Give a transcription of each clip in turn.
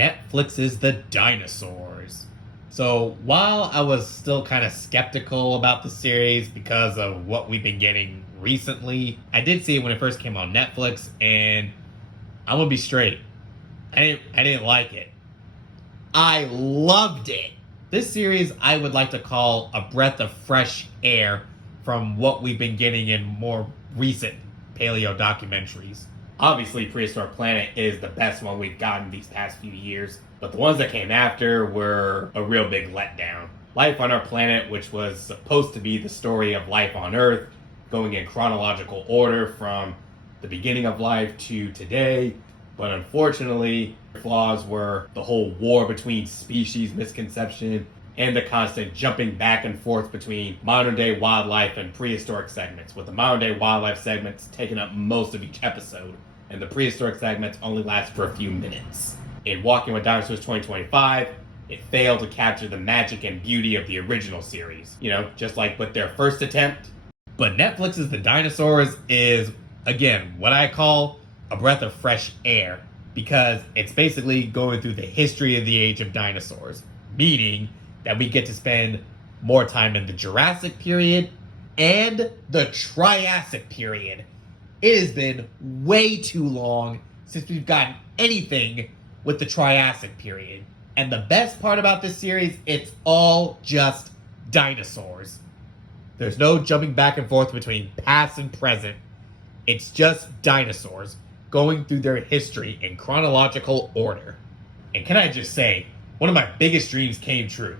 Netflix's The Dinosaurs. So, while I was still kind of skeptical about the series because of what we've been getting recently, I did see it when it first came on Netflix, and I'm gonna be straight. I didn't like it. I loved it. This series I would like to call a breath of fresh air from what we've been getting in more recent paleo documentaries. Obviously, Prehistoric Planet is the best one we've gotten these past few years, but the ones that came after were a real big letdown. Life on Our Planet, which was supposed to be the story of life on Earth, going in chronological order from the beginning of life to today, but unfortunately, flaws were the whole war between species misconception and the constant jumping back and forth between modern day wildlife and prehistoric segments, with the modern day wildlife segments taking up most of each episode, and the prehistoric segments only last for a few minutes. In Walking with Dinosaurs 2025, it failed to capture the magic and beauty of the original series, just like with their first attempt. But Netflix's The Dinosaurs is, again, what I call a breath of fresh air, because it's basically going through the history of the age of dinosaurs, meaning that we get to spend more time in the Jurassic period and the Triassic period. It has been way too long since we've gotten anything with the Triassic period. And the best part about this series, it's all just dinosaurs. There's no jumping back and forth between past and present. It's just dinosaurs going through their history in chronological order. And can I just say, one of my biggest dreams came true.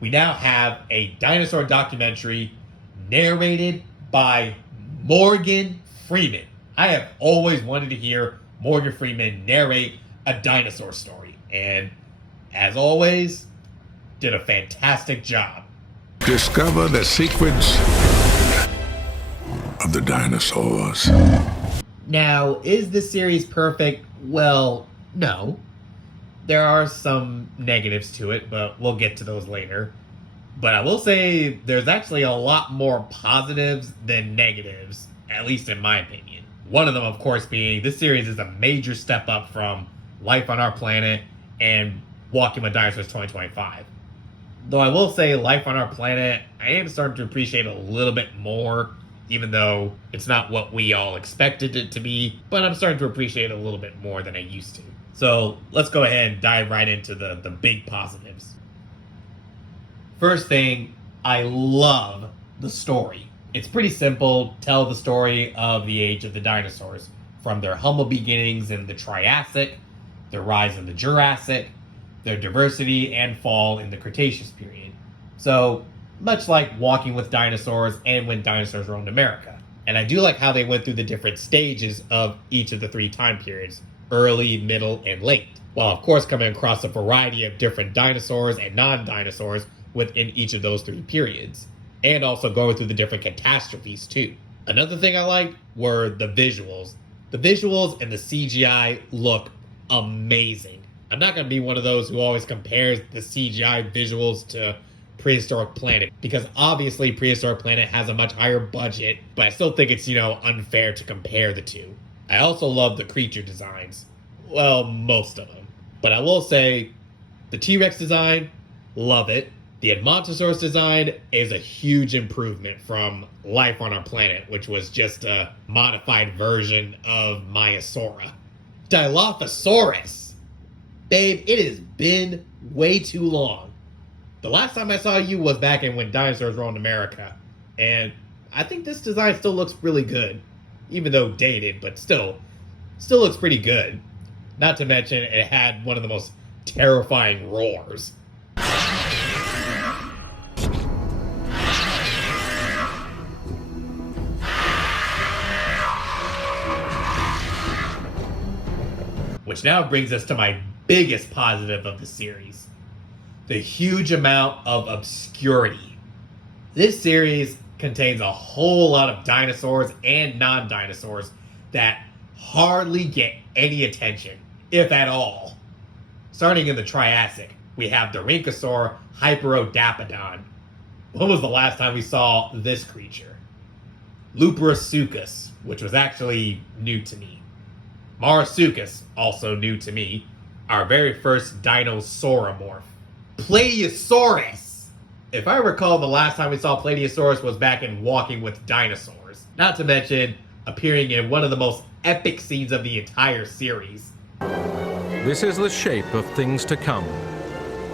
We now have a dinosaur documentary narrated by Morgan Freeman. I have always wanted to hear Morgan Freeman narrate a dinosaur story, and as always, did a fantastic job. Discover the secrets of the dinosaurs. Now, is this series perfect? Well, no. There are some negatives to it, but we'll get to those later. But I will say there's actually a lot more positives than negatives, at least in my opinion. One of them, of course, being this series is a major step up from Life on Our Planet and Walking with Dinosaurs 2025. Though I will say Life on Our Planet, I am starting to appreciate a little bit more, even though it's not what we all expected it to be, but I'm starting to appreciate it a little bit more than I used to. So let's go ahead and dive right into the big positives. First thing, I love the story. It's pretty simple. Tell the story of the age of the dinosaurs, from their humble beginnings in the Triassic, their rise in the Jurassic, their diversity and fall in the Cretaceous period. So, much like Walking with Dinosaurs and When Dinosaurs Roamed America. And I do like how they went through the different stages of each of the three time periods, early, middle, and late, while of course coming across a variety of different dinosaurs and non-dinosaurs within each of those three periods, and also going through the different catastrophes too. Another thing I liked were the visuals. The visuals and the CGI look amazing. I'm not going to be one of those who always compares the CGI visuals to Prehistoric Planet, because obviously Prehistoric Planet has a much higher budget, but I still think it's, unfair to compare the two. I also love the creature designs. Well, most of them. But I will say, the T-Rex design, love it. The Edmontosaurus design is a huge improvement from Life on Our Planet, which was just a modified version of Maiasaura. Dilophosaurus! Babe, it has been way too long. The last time I saw you was back in When Dinosaurs Roamed America, and I think this design still looks really good. Even though dated, but still looks pretty good. Not to mention, it had one of the most terrifying roars. Which now brings us to my biggest positive of the series. The huge amount of obscurity. This series contains a whole lot of dinosaurs and non-dinosaurs that hardly get any attention, if at all. Starting in the Triassic, we have the Rhynchosaur Hyperodapodon. When was the last time we saw this creature? Luperasuchus, which was actually new to me. Marsuchus, also new to me. our very first dinosauromorph, Plateosaurus. If I recall, the last time we saw Plateosaurus was back in Walking with Dinosaurs. Not to mention appearing in one of the most epic scenes of the entire series. This is the shape of things to come.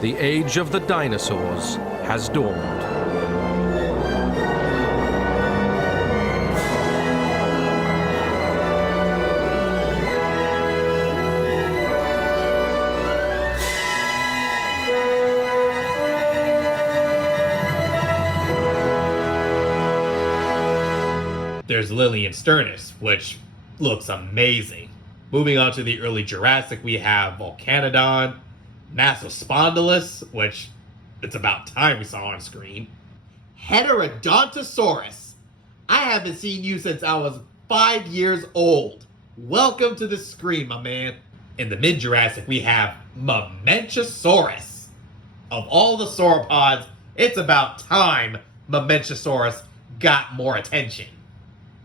The age of the dinosaurs has dawned. There's Lillian Sternus, which looks amazing. Moving on to the early Jurassic, we have Volcanodon, Massospondylus, which it's about time we saw on screen. Heterodontosaurus. I haven't seen you since I was 5 years old. Welcome to the screen, my man. In the mid-Jurassic, we have Mamenchisaurus. Of all the sauropods, it's about time Mamenchisaurus got more attention.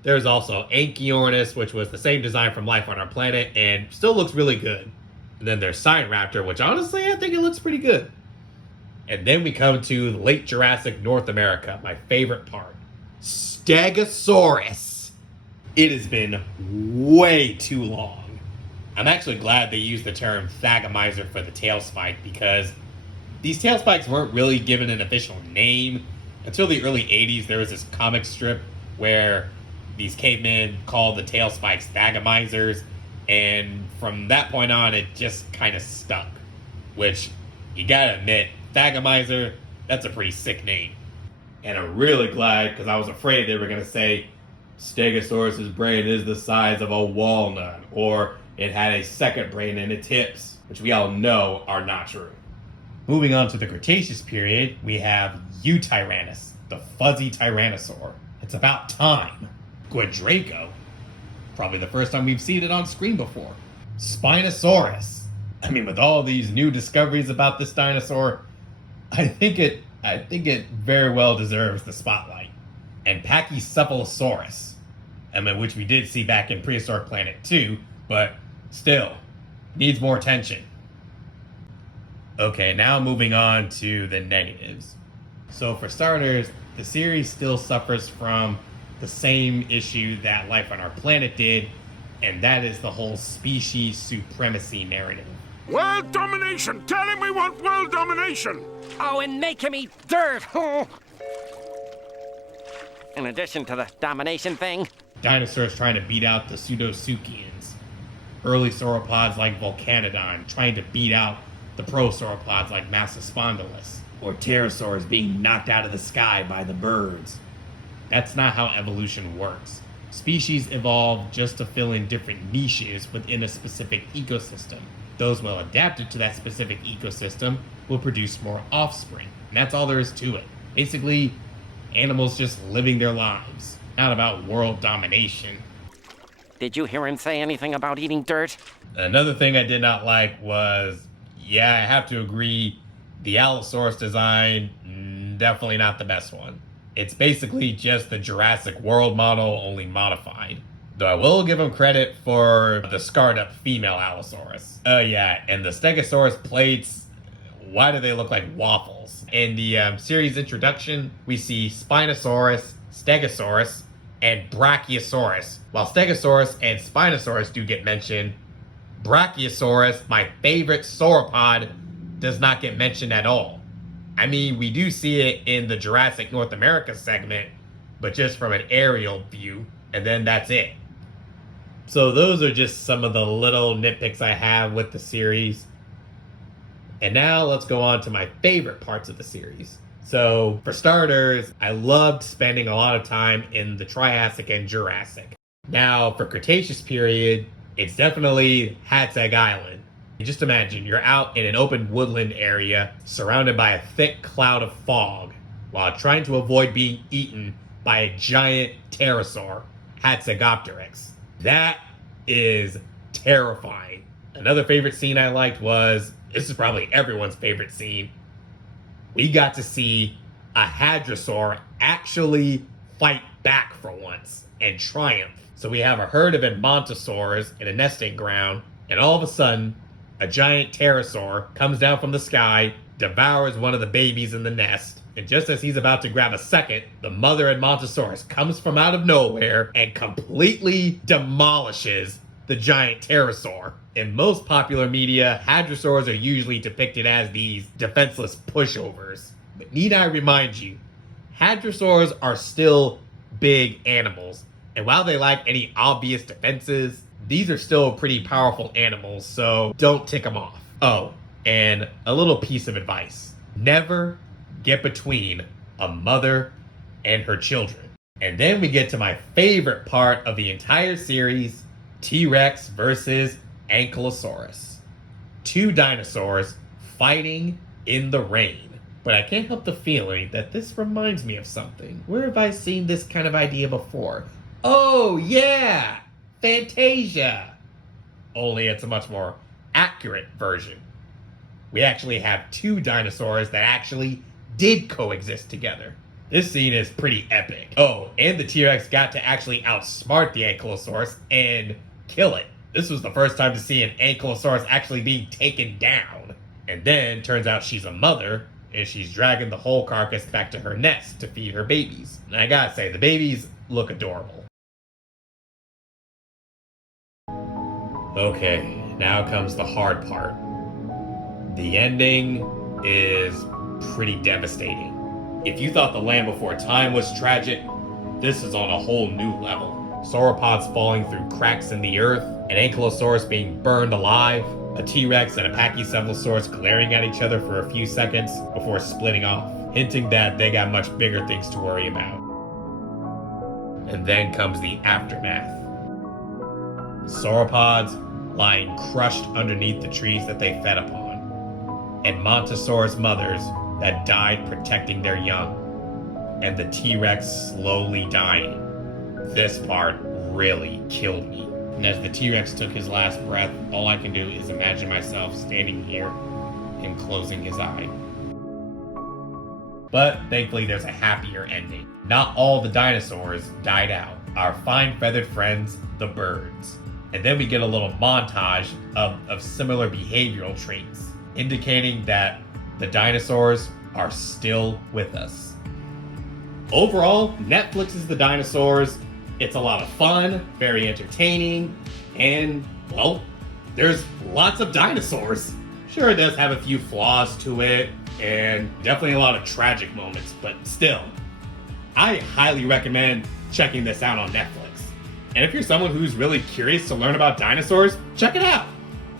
There's also Anchiornis, which was the same design from Life on Our Planet and still looks really good. And then there's Signraptor, which honestly I think it looks pretty good. And then we come to late Jurassic North America, my favorite part. Stegosaurus. It has been way too long. I'm actually glad they used the term Thagomizer for the tail spike because these tail spikes weren't really given an official name. Until the early 80s, there was this comic strip where these cavemen called the tail spikes Thagomizers, and from that point on, it just kind of stuck. Which, you gotta admit, Thagomizer, that's a pretty sick name. And I'm really glad, because I was afraid they were gonna say Stegosaurus's brain is the size of a walnut, or it had a second brain in its hips, which we all know are not true. Moving on to the Cretaceous period, we have Eutyrannus, the fuzzy tyrannosaur. It's about time. Quadraco. Probably the first time we've seen it on screen before. Spinosaurus. I mean, with all these new discoveries about this dinosaur, I think it very well deserves the spotlight. And Pachycephalosaurus. I mean, which we did see back in Prehistoric Planet 2, but still, needs more attention. Okay, now moving on to the negatives. So for starters, the series still suffers from the same issue that Life on Our Planet did, and that is the whole species supremacy narrative. World domination! Tell him we want world domination! Oh, and make him eat dirt! In addition to the domination thing. Dinosaurs trying to beat out the Pseudosaukians. Early sauropods like Volcanodon trying to beat out the prosauropods like Massospondylus. Or pterosaurs being knocked out of the sky by the birds. That's not how evolution works. Species evolve just to fill in different niches within a specific ecosystem. Those well adapted to that specific ecosystem will produce more offspring. And that's all there is to it. Basically, animals just living their lives, not about world domination. Did you hear him say anything about eating dirt? Another thing I did not like was, yeah, I have to agree, the Allosaurus design, definitely not the best one. It's basically just the Jurassic World model, only modified. Though I will give him credit for the scarred up female Allosaurus. Yeah, and the Stegosaurus plates, why do they look like waffles? In the series introduction, we see Spinosaurus, Stegosaurus, and Brachiosaurus. While Stegosaurus and Spinosaurus do get mentioned, Brachiosaurus, my favorite sauropod, does not get mentioned at all. I mean, we do see it in the Jurassic North America segment, but just from an aerial view, and then that's it. So those are just some of the little nitpicks I have with the series. And now let's go on to my favorite parts of the series. So for starters, I loved spending a lot of time in the Triassic and Jurassic. Now for Cretaceous period, it's definitely Hat's Egg Island. Just imagine you're out in an open woodland area surrounded by a thick cloud of fog while trying to avoid being eaten by a giant pterosaur, Hatzegopteryx. That is terrifying. Another favorite scene I liked was, this is probably everyone's favorite scene, we got to see a hadrosaur actually fight back for once and triumph. So we have a herd of Edmontosaurs in a nesting ground, and all of a sudden, a giant pterosaur comes down from the sky, devours one of the babies in the nest, and just as he's about to grab a second, the mother Edmontosaurus comes from out of nowhere and completely demolishes the giant pterosaur. In most popular media, hadrosaurs are usually depicted as these defenseless pushovers. But need I remind you, hadrosaurs are still big animals. And while they lack any obvious defenses, these are still pretty powerful animals, so don't tick them off. Oh, and a little piece of advice. Never get between a mother and her children. And then we get to my favorite part of the entire series, T-Rex versus Ankylosaurus. Two dinosaurs fighting in the rain. But I can't help the feeling that this reminds me of something. Where have I seen this kind of idea before? Oh, yeah! Fantasia! Only it's a much more accurate version. We actually have two dinosaurs that actually did coexist together. This scene is pretty epic. Oh, and the T-Rex got to actually outsmart the Ankylosaurus and kill it. This was the first time to see an Ankylosaurus actually being taken down. And then, turns out she's a mother, and she's dragging the whole carcass back to her nest to feed her babies. And I gotta say, the babies look adorable. Okay, now comes the hard part. The ending is pretty devastating. If you thought The Land Before Time was tragic, this is on a whole new level. Sauropods falling through cracks in the earth, an Ankylosaurus being burned alive, a T-Rex and a Pachycephalosaurus glaring at each other for a few seconds before splitting off, hinting that they got much bigger things to worry about. And then comes the aftermath. Sauropods lying crushed underneath the trees that they fed upon, and Montosaurus mothers that died protecting their young, and the T-Rex slowly dying. This part really killed me. And as the T-Rex took his last breath, all I can do is imagine myself standing here and closing his eye. But thankfully there's a happier ending. Not all the dinosaurs died out. Our fine feathered friends, the birds. And then we get a little montage of similar behavioral traits, indicating that the dinosaurs are still with us. Overall, Netflix's The Dinosaurs. It's a lot of fun, very entertaining, and, well, there's lots of dinosaurs. Sure, it does have a few flaws to it, and definitely a lot of tragic moments, but still, I highly recommend checking this out on Netflix. And if you're someone who's really curious to learn about dinosaurs, check it out.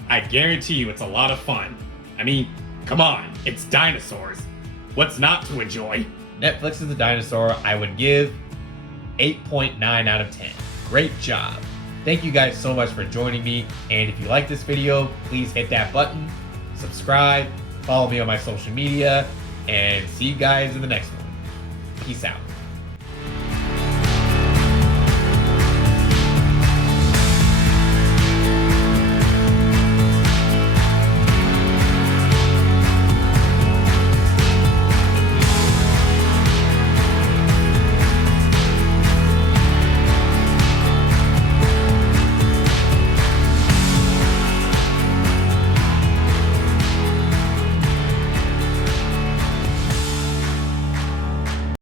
I guarantee you it's a lot of fun. I mean, come on, it's dinosaurs. What's not to enjoy? Netflix is The Dinosaur. I would give 8.9 out of 10. Great job. Thank you guys so much for joining me. And if you like this video, please hit that button, subscribe, follow me on my social media, and see you guys in the next one. Peace out.